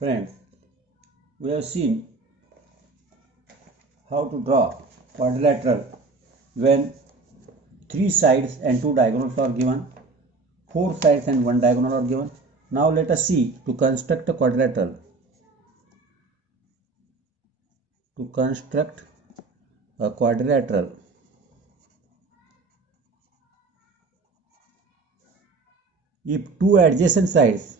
Friends, we have seen how to draw quadrilateral when 3 sides and 2 diagonals are given, 4 sides and 1 diagonal are given. Now let us see to construct a quadrilateral. To construct a quadrilateral, if two adjacent sides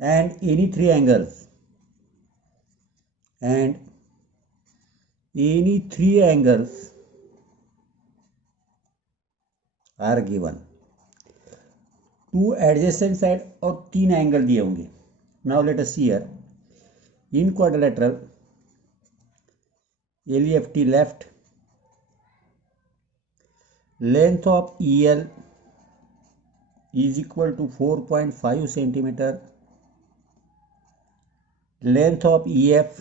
and any three angles are given, two adjacent side और 3 angle दिए होंगे. Now let us see here in quadrilateral LEFT left, length of EL is equal to 4.5 centimeter, length of EF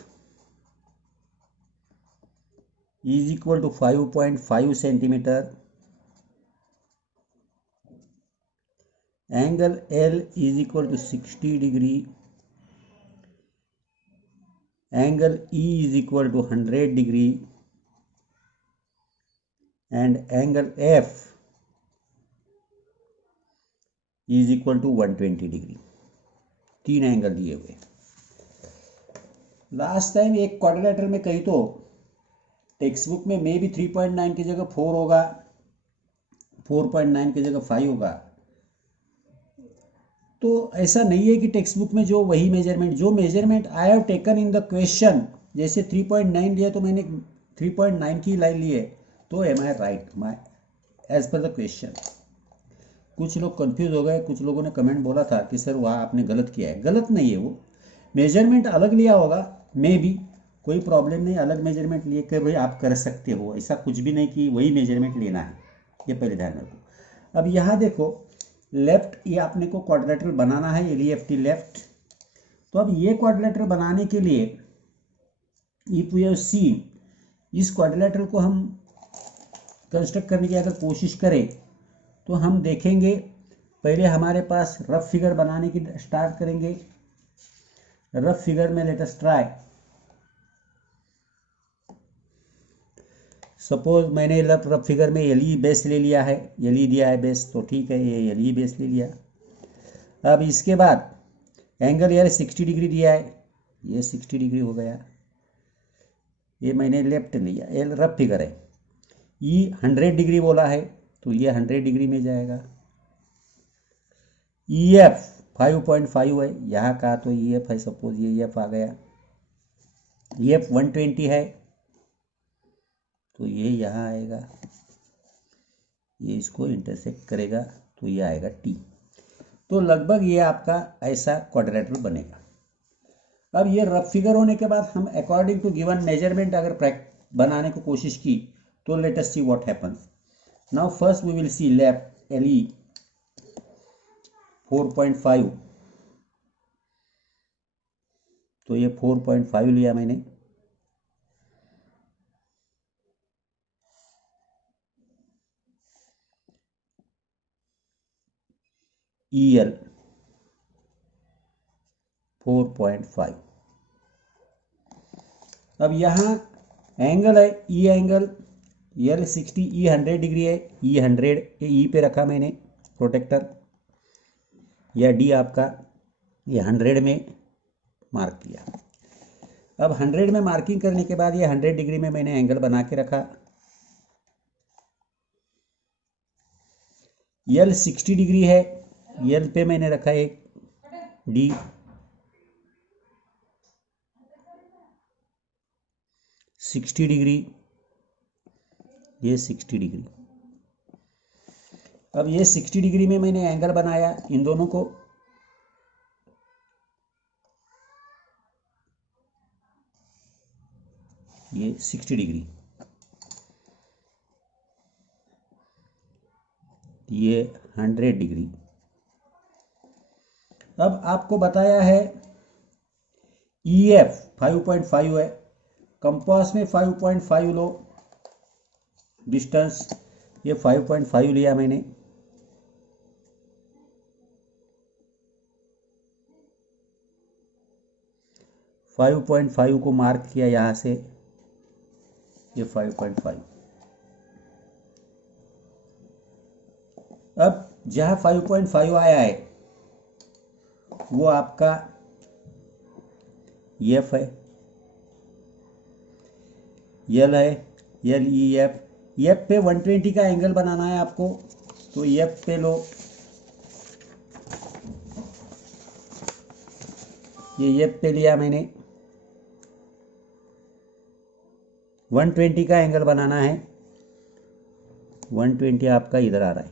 is equal to 5.5 centimeter, angle L is equal to 60 degree, angle E is equal to 100 degree, and angle F is equal to 120 degree. 3 angle दिए हुए. Last time एक quadrilateral में कही तो text book में मे भी 3.9 की जगह 4 होगा, 4.9 की जगह 5 होगा. तो ऐसा नहीं है कि टेक्स्ट बुक में जो वही measurement I have taken in the question, जैसे 3.9 लिया तो मैंने 3.9 की लाइन ली है, तो am I right my as per the question. कुछ लोग कंफ्यूज हो गए, कुछ लोगों ने कमेंट बोला था कि सर वहाँ आपने गलत किया है. गलत नहीं है, वो मेजरमेंट अलग लिया होगा, मे भी कोई प्रॉब्लम नहीं, अलग मेजरमेंट लिए कर भाई आप कर सकते हो, ऐसा कुछ भी नहीं कि वही मेजरमेंट लेना है, ये पहले ध्यान रखो. अब यहाँ देखो लेफ्ट, ये आपने को क्वाड्रिलेटरल बनाना है, LEFT लेफ्ट. तो अब ये क्वाड्रिलेटरल बनाने के लिए इफ वी हैव सीन, इस क्वाड्रिलेटरल को हम कंस्ट्रक्ट करने की अगर कोशिश करें तो हम देखेंगे पहले हमारे पास रफ फिगर बनाने की स्टार्ट करेंगे. रफ फिगर में लेट अस ट्राई. सपोज मैंने रफ फिगर में LE बेस ले लिया है, LE दिया है बेस, तो ठीक है, ये LE बेस ले लिया. अब इसके बाद एंगल यार 60 डिग्री दिया है, ये 60 डिग्री हो गया, ये मैंने लेफ्ट लिया, ये रफ फिगर है. E 100 डिग्री बोला है तो ये 100 डिग्री में जाएगा. EF 5.5 है यहाँ का, तो EF है, सपोज ये EF आ गया. EF 120 है तो ये यहाँ आएगा, ये इसको इंटरसेक्ट करेगा तो ये आएगा T. तो लगभग ये आपका ऐसा क्वाड्रिलेटरल बनेगा. अब ये रफ फिगर होने के बाद हम अकॉर्डिंग टू गिवन मेजरमेंट अगर बनाने की कोशिश की तो let us see what happens. Now first we will see left LE 4.5, तो ये 4.5 लिया मैंने. EL 4.5. अब यहाँ एंगल है E angle, L 60, E 100 degree है, E 100 E पे रखा मैंने प्रोटेक्टर, या D आपका ये 100 में मार्क किया. अब 100 में मार्किंग करने के बाद ये 100 डिग्री में मैंने एंगल बना के रखा. L 60 डिग्री है, L पे मैंने रखा एक D, $60 डिग्री, ये 60 डिग्री. अब ये 60 डिग्री में मैंने एंगल बनाया इन दोनों को. ये 60 डिग्री, ये 100 डिग्री. अब आपको बताया है EF 5.5 है, कंपास में 5.5 लो, डिस्टेंस ये 5.5 लिया मैंने। फाइव पॉइंट फाइव को मार्क किया यहाँ से, ये 5.5। अब जहाँ 5.5 आया है वो आपका एफ है, यल है, यल ई एफ। एफ पे 120 का एंगल बनाना है आपको, तो एफ पे लो, ये एफ पे लिया मैंने, 120 का एंगल बनाना है। 120 आपका इधर आ रहा है,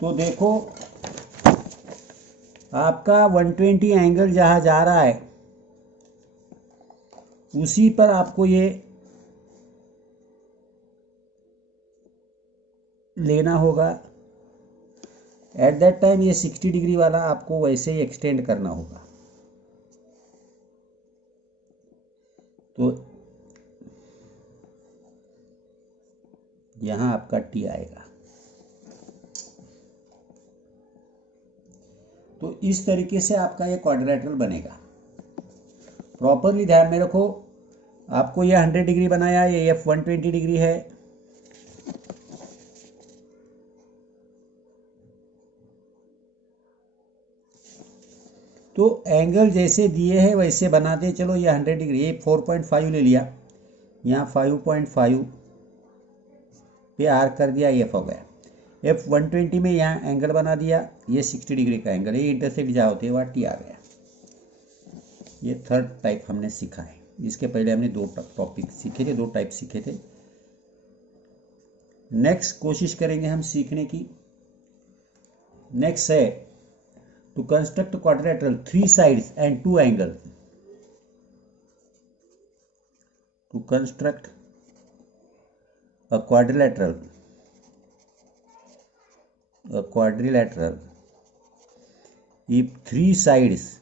तो देखो आपका 120 एंगल जहाँ जा रहा है उसी पर आपको ये लेना होगा। एट दैट टाइम ये 60 डिग्री वाला आपको वैसे ही एक्सटेंड करना होगा। तो यहाँ आपका टी आएगा। तो इस तरीके से आपका ये क्वाड्रिलेटरल बनेगा। प्रॉपरली ध्यान में रखो, आपको ये 100 डिग्री बनाया, ये एफ 120 डिग्री है। तो एंगल जैसे दिए हैं वैसे बनाते चलो। ये 100 डिग्री, ये 4.5 ले लिया, यहाँ 5.5 पे आर्क कर दिया, एफ हो गया। एफ 120 में यहाँ एंगल बना दिया, ये 60 डिग्री का एंगल, ये इंटरसेक्ट जहाँ होते हैं वहाँ टी आ गया। ये थर्ड टाइप हमने सीखा है। इसके पहले हमने दो टॉपिक सीखे थे, दो टाइप सीखे थे। नेक्स्ट कोशिश करेंगे हम सीखने की। नेक्स्ट है to construct quadrilateral 3 sides and 2 angle. To construct a quadrilateral if 3 sides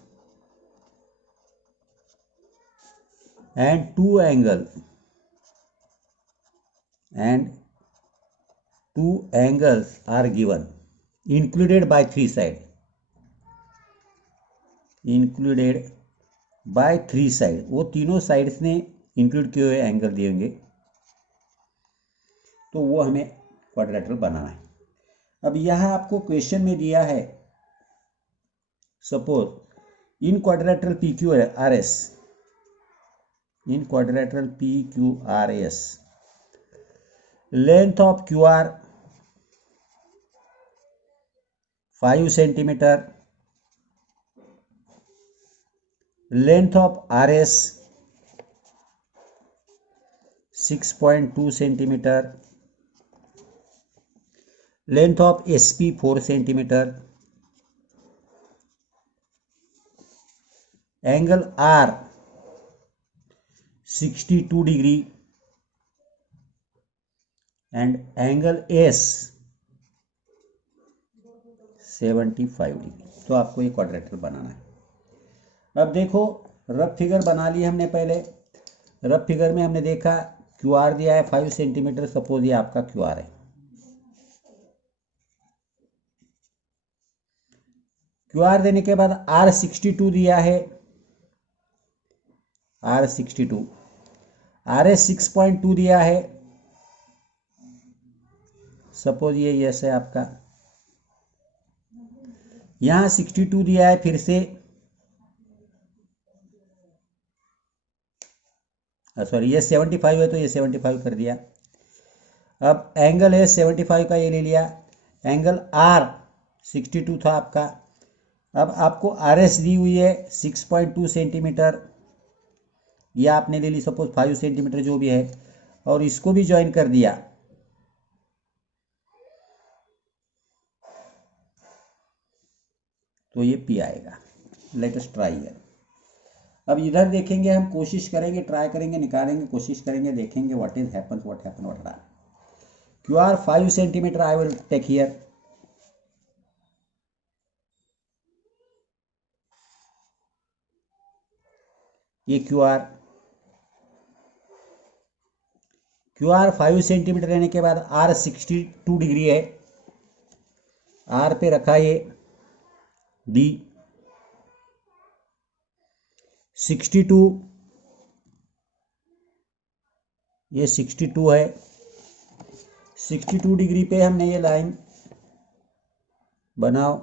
and 2 angles are given, included by 3 sides, वो तीनों साइड्स ने इंक्लूड किए हुए एंगल दिएंगे, तो वो हमें क्वाड्रिलेटरल बनाना है। अब यहाँ आपको क्वेश्चन में दिया है, suppose in quadrilateral P Q R S, in quadrilateral P Q R S, length of Q R 5 centimetre, length of R S 6.2 centimetre, length of S P 4 centimetre, angle R 62 degree and angle S 75 degree. तो आपको ये quadrilateral बनाना है। अब देखो rough figure बना ली हमने पहले। Rough figure में हमने देखा क्यू आर दिया है 5 सेंटीमीटर, सपोज ये आपका क्यू आर है। क्यू आर देने के बाद आर 62 दिया है, आर 62, आर एस 6.2 दिया है, सपोज ये यस है आपका। यहां 62 दिया है, फिर से सॉरी ये 75 है तो ये 75 कर दिया। अब एंगल है 75 का, ये ले लिया। एंगल आर 62 था आपका। अब आपको आर एस दी हुई है 6.2 सेंटीमीटर, या आपने ले ली सपोज 5 सेंटीमीटर जो भी है, और इसको भी ज्वाइन कर दिया। तो ये पी आएगा। Let us try here. अब इधर देखेंगे, हम कोशिश करेंगे, ट्राई करेंगे, निकालेंगे, कोशिश करेंगे, देखेंगे what is happens, what happen, what are. Q R 5 centimetre I will take here. ये क्यू क्यू आर 5 सेंटीमीटर रहने के बाद आर 62 डिग्री है, आर पे रखा ये डी 62, ये 62 है, 62 डिग्री पे हमने ये लाइन बनाओ,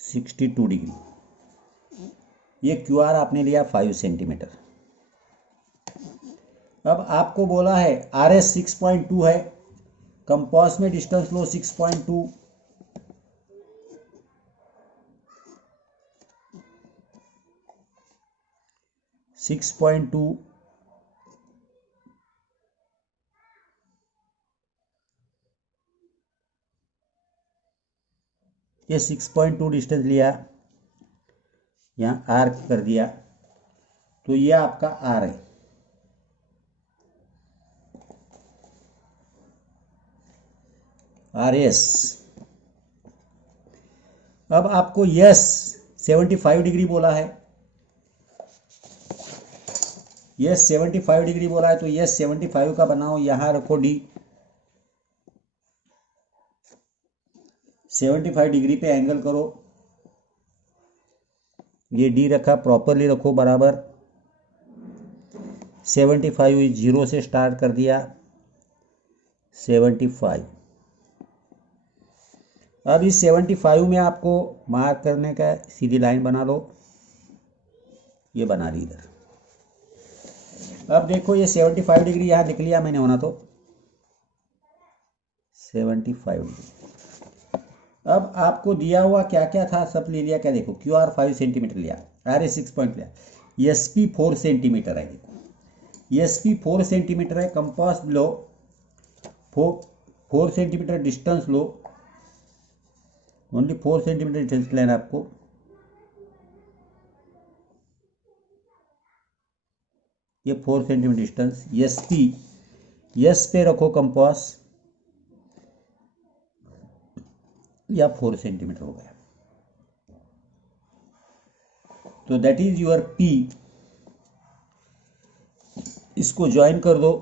सिक्सटी टू डिग्री, ये क्यू आर आपने लिया 5 सेंटीमीटर। अब आपको बोला है आर एस 6.2 है, कंपास में डिस्टेंस लो 6.2, ये 6.2 डिस्टेंस लिया, यहाँ आर कर दिया, तो ये आपका आर है। R S. अब आपको यस 75 डिग्री बोला है, यस 75 डिग्री बोला है, तो यस 75 का बनाओ, यहां रखो डी, 75 डिग्री पे एंगल करो, ये डी रखा, प्रॉपरली रखो बराबर, 75 जीरो से स्टार्ट कर दिया, 75। अब इस 75 में आपको मार्क करने का सीधी लाइन बना लो, ये बना दी इधर। अब देखो ये 75 डिग्री यहाँ लिख लिया मैंने, होना तो 75 डिग्री। अब आपको दिया हुआ क्या क्या था सब ले लिया, क्या देखो क्यू आर 5 सेंटीमीटर लिया, आर एस 6 पॉइंट लिया, एस पी 4 सेंटीमीटर है, देखो एस पी 4 सेंटीमीटर है, कंपास लो 4 सेंटीमीटर डिस्टेंस लो, ओनली 4 सेंटीमीटर डिस्टेंस लेना आपको, ये 4 centimetre distance, S P, yes पे रखो कंपास, या 4 सेंटीमीटर हो गया, तो दैट इज यूर पी। इसको ज्वाइन कर दो,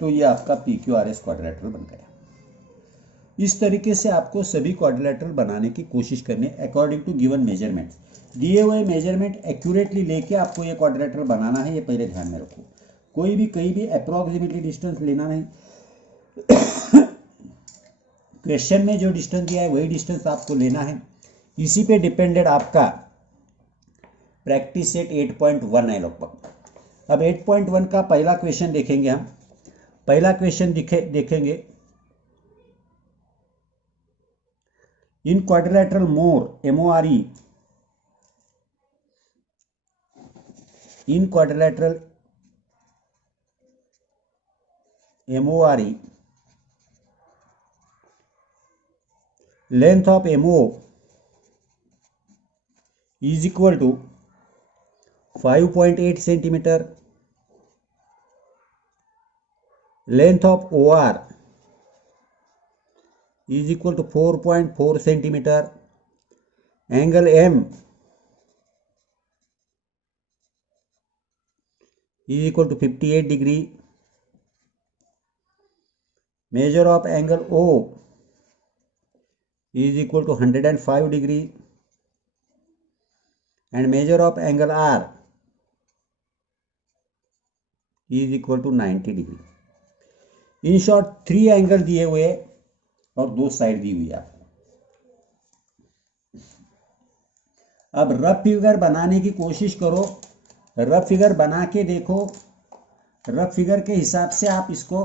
तो ये आपका P Q R S quadrilateral बन गया। इस तरीके से आपको सभी क्वाड्रिलेटरल बनाने की कोशिश करनी है अकॉर्डिंग टू गिवन मेजरमेंट। दिए हुए मेजरमेंट एक्यूरेटली लेके आपको ये क्वाड्रिलेटरल बनाना है, ये पहले ध्यान में रखो। कोई भी कहीं भी अप्रोक्सीमेटली डिस्टेंस लेना नहीं, क्वेश्चन में जो डिस्टेंस दिया है वही डिस्टेंस आपको लेना है। इसी पे डिपेंडेड आपका प्रैक्टिस सेट 8.1 है लगभग। अब 8.1 का पहला क्वेश्चन देखेंगे हम। पहला क्वेश्चन देखेंगे, इन quadrilateral more MORE, in quadrilateral MORE length of MO is equal to 5.8 centimeter, length of OR is equal to 4.4 centimeter, angle M is equal to 58 degree, measure of angle O is equal to 105 degree, and measure of angle R is equal to 90 degree. In short 3 angle दिए हुए और 2 side दी हुई है आपको। अब rough figure बनाने की कोशिश करो, रफ फिगर बना के देखो, रफ फिगर के हिसाब से आप इसको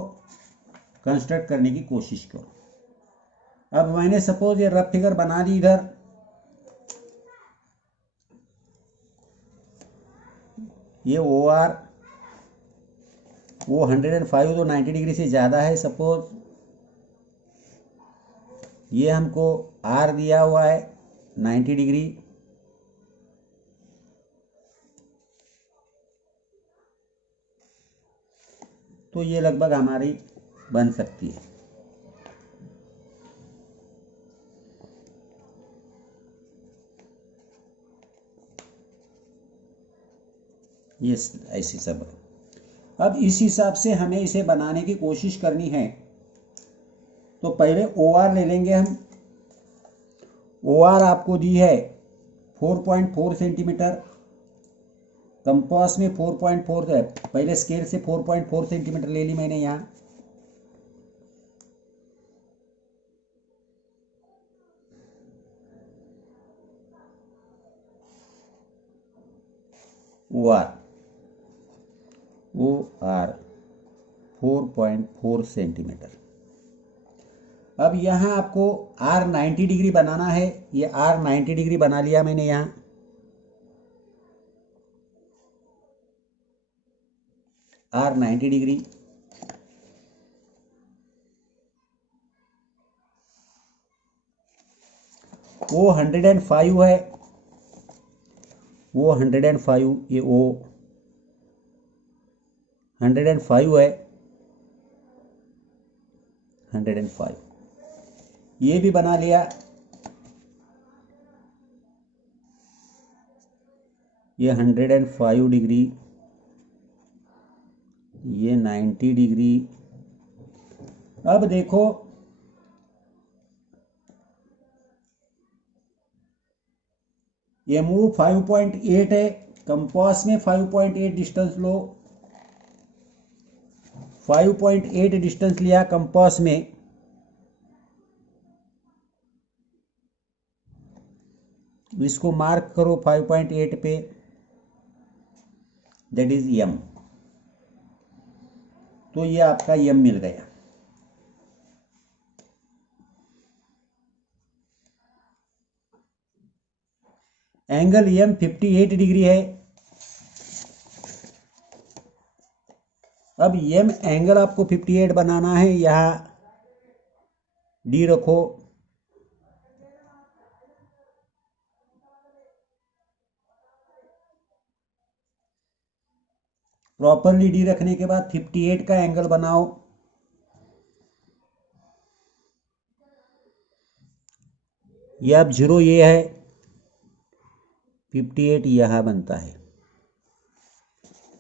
कंस्ट्रक्ट करने की कोशिश करो। अब मैंने सपोज ये रफ फिगर बना दी इधर, ये OR वो 105 तो 90 डिग्री से ज़्यादा है, सपोज ये हमको R दिया हुआ है 90 डिग्री, तो ये लगभग हमारी बन सकती है। ये ऐसे सब। अब इस हिसाब से हमें इसे बनाने की कोशिश करनी है। तो पहले ओ आर ले लेंगे हम। ओ आर आपको दी है 4.4 सेंटीमीटर, कंपास में 4.4 है, पहले स्केल से 4.4 सेंटीमीटर ले ली मैंने यहाँ। O R 4.4 centimetre. अब यहाँ आपको आर 90 डिग्री बनाना है। ये आर 90 डिग्री बना लिया मैंने यहाँ। R 90 degree. वो 105 है, वो 105, ये ओ 105 है, 105 ये भी बना लिया। ये 105 डिग्री, ये 90 डिग्री। अब देखो ये मूव 5.8 है, कंपास में 5.8 डिस्टेंस लो। 5.8 डिस्टेंस लिया कंपास में। इसको मार्क करो 5.8 पे, दैट इज एम। तो ये आपका एम मिल गया। एंगल एम 58 डिग्री है। अब एम एंगल आपको 58 बनाना है। यहाँ डी रखो। प्रॉपरली डी रखने के बाद 58 का एंगल बनाओ। ये अब 0 ये है, 58 यहाँ बनता है।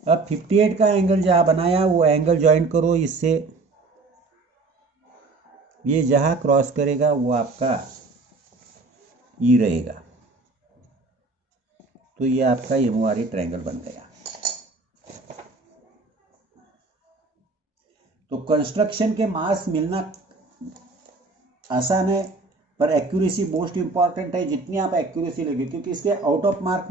अब 58 का एंगल जहाँ बनाया वो एंगल ज्वाइन करो इससे। ये जहाँ क्रॉस करेगा वो आपका ई रहेगा। तो ये आपका एमओआरई ट्रायंगल बन गया। तो कंस्ट्रक्शन के मास मिलना आसान है, पर एक्यूरेसी मोस्ट इंपॉर्टेंट है। जितनी आप एक्यूरेसी लगे, क्योंकि इसके आउट ऑफ मार्क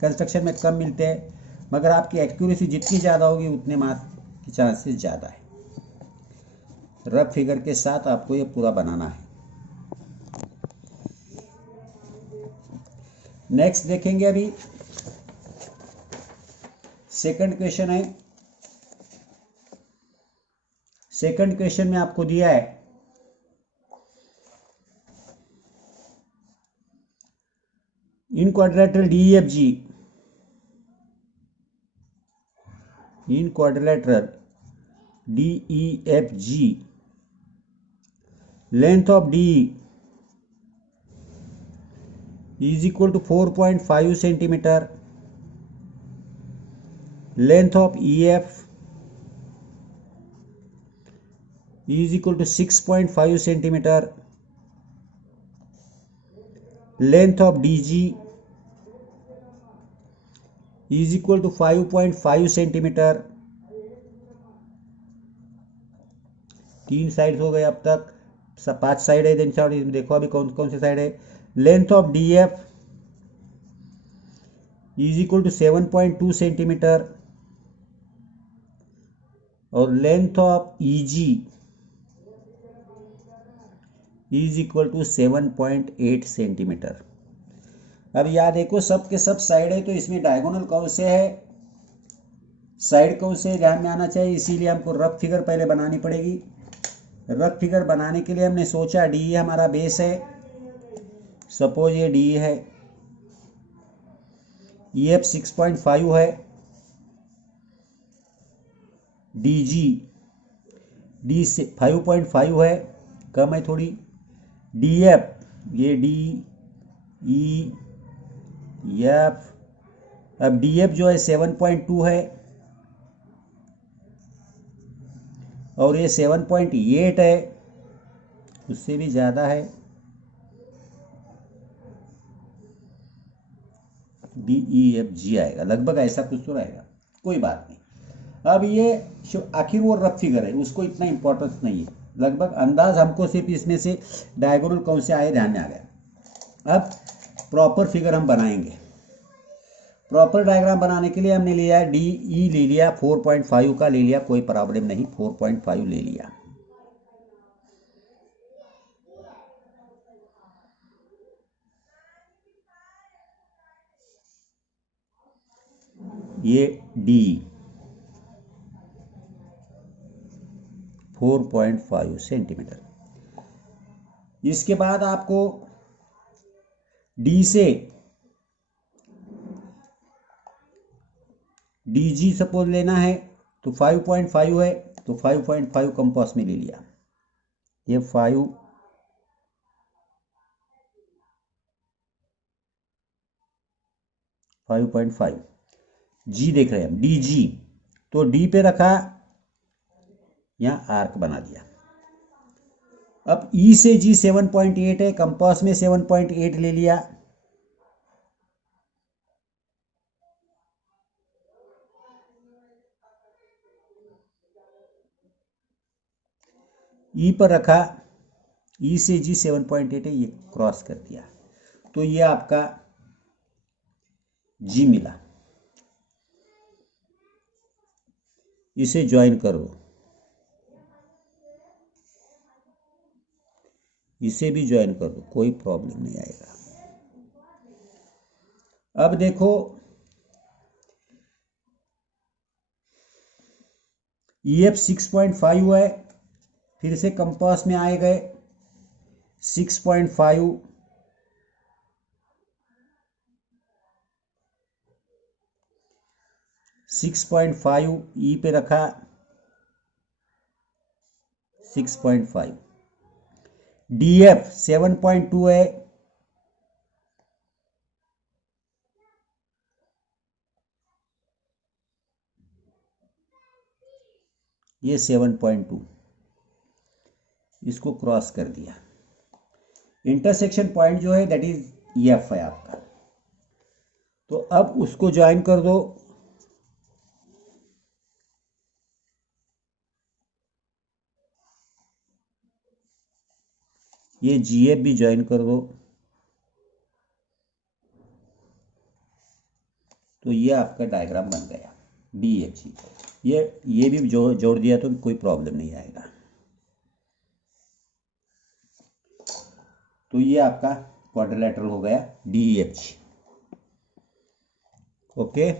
कंस्ट्रक्शन में कम मिलते हैं, मगर आपकी एक्यूरेसी जितनी ज़्यादा होगी उतने मार्क के चांसेस ज़्यादा है। रफ फिगर के साथ आपको ये पूरा बनाना है। नेक्स्ट देखेंगे, अभी सेकंड क्वेश्चन है। सेकंड क्वेश्चन में आपको दिया है इन quadrilateral DEFG, in quadrilateral DEFG length of DE is equal to 4.5 centimetre, length of EF is equal to 6.5 centimetre, length of DG is equal to 5.5 centimetre. 3 side हो गए अब तक, 5 side है। देन देखो अभी कौन कौन से साइड है। Length of DF is equal to 7.2 centimetre और length of EG is equal to 7.8 centimetre. अब याद देखो सब के सब साइड है, तो इसमें डायगोनल कौन से है, साइड कौन से ध्यान में आना चाहिए। इसीलिए हमको रफ फिगर पहले बनानी पड़ेगी। रफ फिगर बनाने के लिए हमने सोचा डी हमारा बेस है, सपोज ये डी है, EF 6.5 है, DG डी से 5.5 है, कम है थोड़ी। DF ये D E F अब डी एफ जो है 7.2 है और ये 7.8 है, उससे भी ज़्यादा है। डी ई एफ जी आएगा, लगभग ऐसा कुछ तो रहेगा, कोई बात नहीं। अब ये आखिर वो रफ फिगर है, उसको इतना इंपॉर्टेंस नहीं है, लगभग अंदाज हमको सिर्फ इसमें से डायगोनल कौन से आए ध्यान में आ गया। अब प्रॉपर फिगर हम बनाएंगे। प्रॉपर डायग्राम बनाने के लिए हमने लिया डी ई ले लिया, 4.5 का ले लिया, कोई प्रॉब्लम नहीं, 4.5 ले लिया। ये डी 4.5 सेंटीमीटर। इसके बाद आपको डी से डी जी सपोज लेना है, तो 5.5 है, तो 5.5 कंपास में ले लिया। ये 5.5 जी देख रहे हैं हम, डी जी, तो डी पे रखा, यहाँ आर्क बना दिया। अब ई से जी 7.8 है, कंपास में 7.8 ले लिया। ई पर रखा, ई से जी 7.8 है, ये क्रॉस कर दिया, तो ये आपका जी मिला। इसे ज्वाइन करो, इसे भी ज्वाइन कर दो, कोई प्रॉब्लम नहीं आएगा। अब देखो ई एफ 6.5 है, फिर से कंपास में आए गए 6.5, ई पे रखा 6.5, डी एफ 7.2 है, ये 7.2, इसको क्रॉस कर दिया। इंटरसेक्शन पॉइंट जो है दैट इज एफ है आपका, तो अब उसको ज्वाइन कर दो। ये जी एफ भी ज्वाइन कर दो, तो ये आपका डायग्राम बन गया डी एफ जी। ये भी जोड़ दिया तो कोई प्रॉब्लम नहीं आएगा। तो ये आपका क्वाड्रिलेटरल हो गया डी एफ जी। ओके।